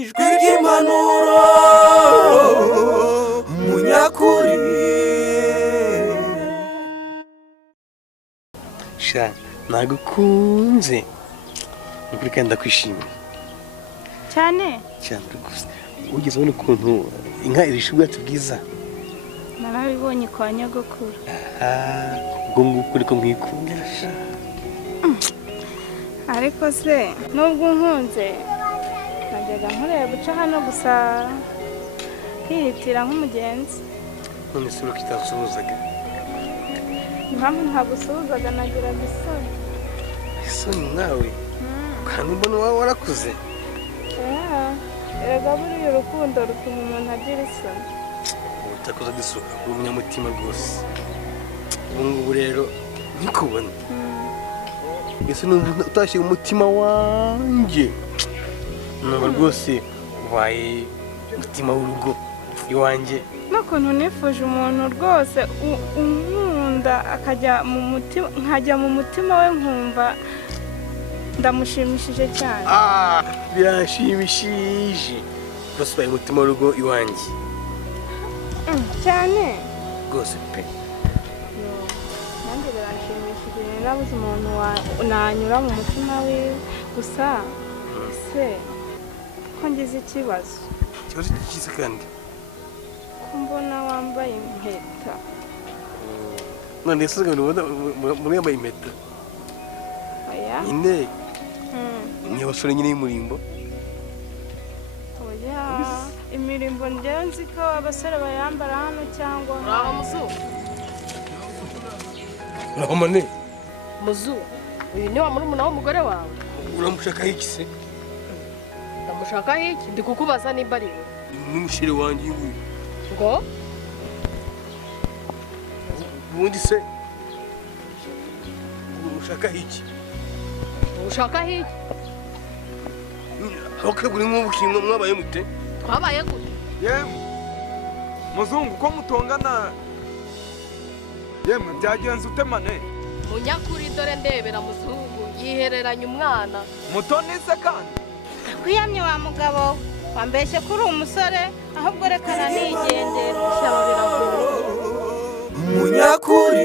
ijwi ry'impanuro Munyakuri sha nagukunze ukuri kandi ndakwishimiye cyane rwose ugeze ubona ukuntu inka irisha ubwatsi bwiza narabibonye kwa nyogokuru ubwo ngubwo uriko mwikundira sha ariko se nubwo unkunze najyaga nkureba guca hano gusa hihitira nk'umugenzi none se uruko itasuhuzaga impamvu ntagusuhuzaga nagiraga isoni isoni nawe kandi mbona wawe warakuze erega buriya urukundo rutuma umuntu agira isoni utakoze agisuka uri umunyamutima rwose ubu ngubu rero nikubona ese numva utashyira umutima wanjye numva rwose ubaye umutima w'urugo iwanjye n'ukuntu nifuje umuntu rwose unkunda akajya mu mutima nkajya mu mutima we nkumva ndamushimishije cyane birashimishije rwose ubaye umutima w'urugo iwanjye cyane rwose pe nanjye birashimishije nabuze umuntu nanyura mu mutima wiwe gusa ese ko ngize ikibazo cyiza kandi ko mbona wambaye impeta none ese muri yambaye impeta oya nyine ni abasore nyine y'umurimbo oya imirimbo njyewe nzi ko abasore bayambara hano cyangwa uraho muzu uraho mane muzu uyu ni wa murumuna w'umugore wawe uramushakaho iki se ndamushakaho iki ndi kukubaza nimba ari we n'umushyire wanjye nguyu ngo ubundi se ushakaho iki ushakaho iki aho kagura nk'ubukingo mwabaye mute twabaye gute yemwe muzungu ko mutongana yemwe byagenze ute mane munyakuri dore ndebera muzungu yihereranya umwana mutonise kandi kwiyamye wa mugabo wambeshye ko uri umusore ahubwo rekana nigendera ishyamba biragoye Munyakuri